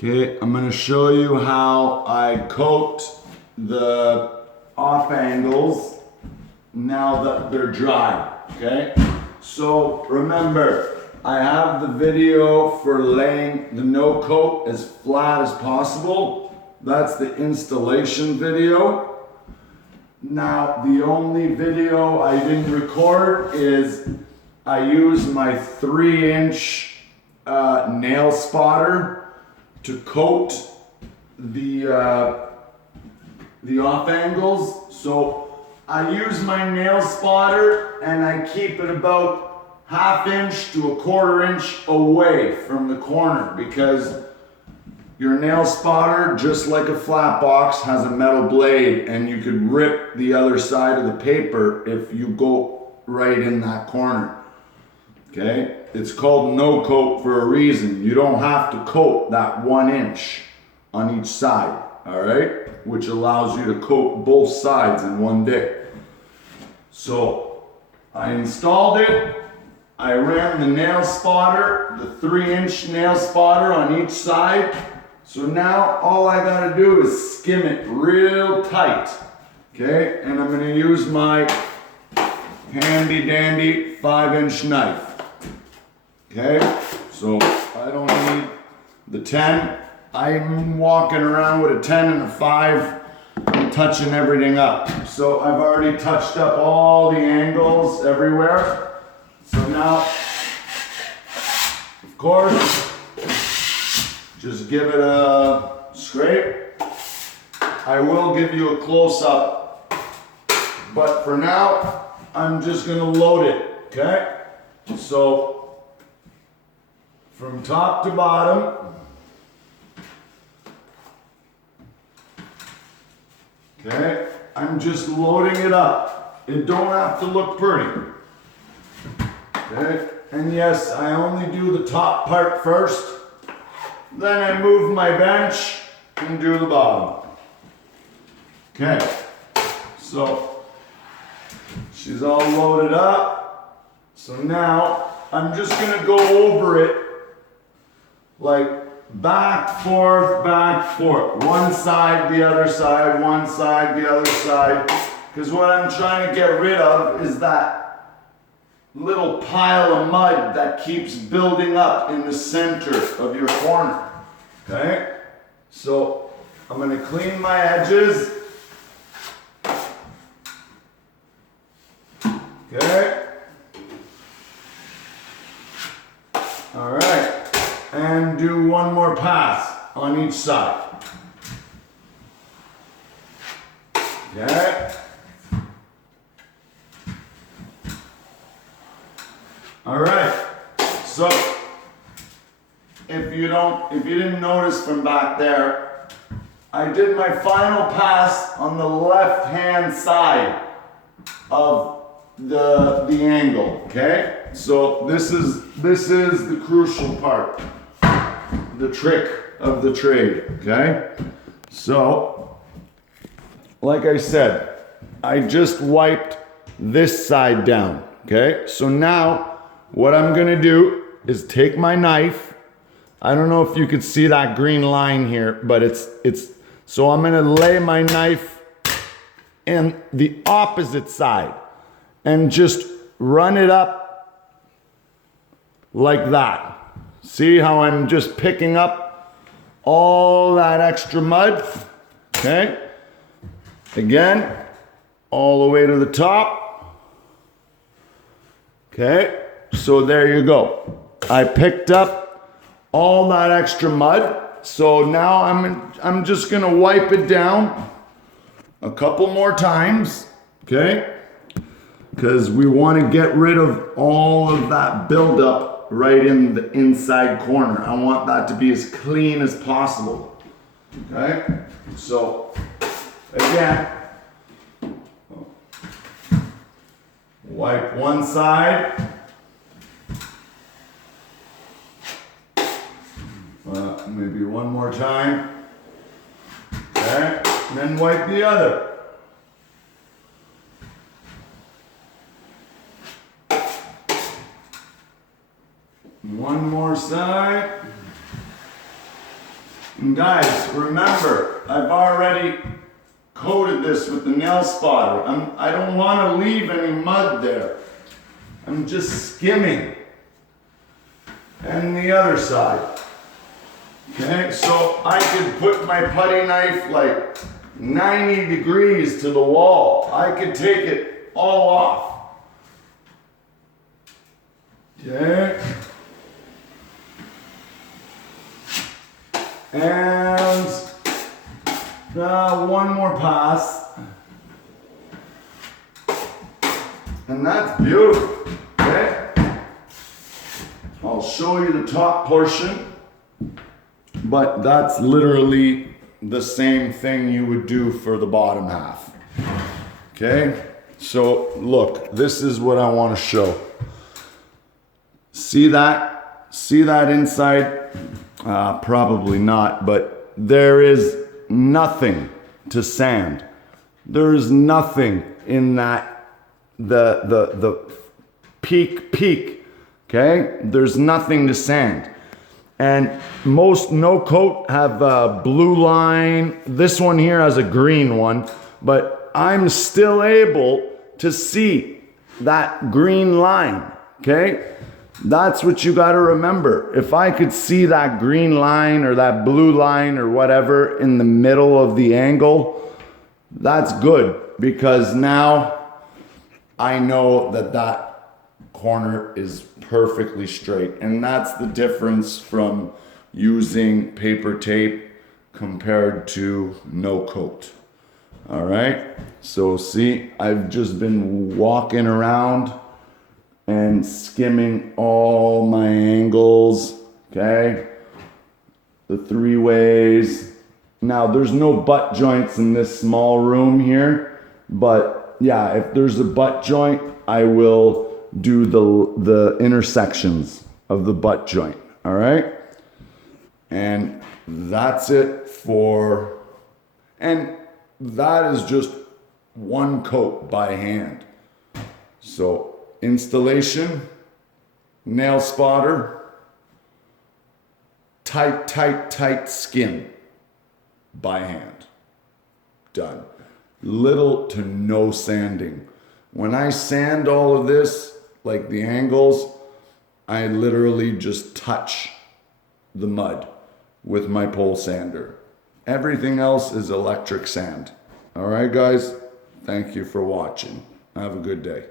Okay, I'm gonna show you how I coat the off angles now that they're dry, okay? So remember, I have the video for laying the no coat as flat as possible. That's the installation video. Now, the only video I didn't record is I use my 3-inch nail spotter to coat the off angles. So I use my nail spotter and I keep it about 1/2 inch to 1/4 inch away from the corner, because your nail spotter, just like a flat box, has a metal blade and you could rip the other side of the paper if you go right in that corner. Okay, it's called no coat for a reason. You don't have to coat that 1 inch on each side, all right? Which allows you to coat both sides in one day. So I installed it. I ran the nail spotter, the 3-inch nail spotter on each side. So now all I gotta do is skim it real tight, okay? And I'm gonna use my handy dandy 5-inch knife. Okay, so I don't need the 10. I'm walking around with a 10 and a 5. I'm touching everything up. So I've already touched up all the angles everywhere. So now, of course, just give it a scrape. I will give you a close-up, but for now, I'm just gonna load it, okay? So, from top to bottom, okay, I'm just loading it up. It don't have to look pretty, okay? And yes, I only do the top part first, then I move my bench and do the bottom. Okay, so she's all loaded up. So now I'm just gonna go over it like back, forth, one side, the other side, one side, the other side. Because what I'm trying to get rid of is that little pile of mud that keeps building up in the center of your corner, okay? So I'm gonna clean my edges, okay? All right. And do one more pass on each side. Okay. All right. So if you didn't notice from back there, I did my final pass on the left-hand side of the angle. Okay. So this is the crucial part. The trick of the trade, okay? So, like I said, I just wiped this side down, okay? So now, what I'm gonna do is take my knife. I don't know if you can see that green line here, but so I'm gonna lay my knife in the opposite side and just run it up like that. See how I'm just picking up all that extra mud, okay? Again, all the way to the top, okay? So there you go. I picked up all that extra mud. So now I'm just gonna wipe it down a couple more times, okay? Because we wanna get rid of all of that buildup right in the inside corner. I want that to be as clean as possible. Okay? So, again, wipe one side. Maybe one more time. Okay? And then wipe the other. One more side. And guys, remember, I've already coated this with the nail spotter. I don't want to leave any mud there. I'm just skimming. And the other side. Okay, so I could put my putty knife like 90 degrees to the wall. I could take it all off. Okay. And one more pass. And that's beautiful. Okay. I'll show you the top portion, but that's literally the same thing you would do for the bottom half. Okay. So look, this is what I want to show. See that? See that inside? Probably not, but there is nothing to sand. There is nothing in that, the peak, okay? There's nothing to sand. And most no coat have a blue line. This one here has a green one, but I'm still able to see that green line, okay? That's what you got to remember. If I could see that green line or that blue line or whatever in the middle of the angle, that's good, because now I know that that corner is perfectly straight. And that's the difference from using paper tape compared to no coat. All right. So see, I've just been walking around and skimming all my angles, okay? The 3 ways. Now, there's no butt joints in this small room here, but yeah, if there's a butt joint, I will do the intersections of the butt joint, all right? And that's it for, and that is just one coat by hand. So, installation, nail spotter, tight skim by hand. Done. Little to no sanding. When I sand all of this, like the angles, I literally just touch the mud with my pole sander. Everything else is electric sand. All right, guys? Thank you for watching. Have a good day.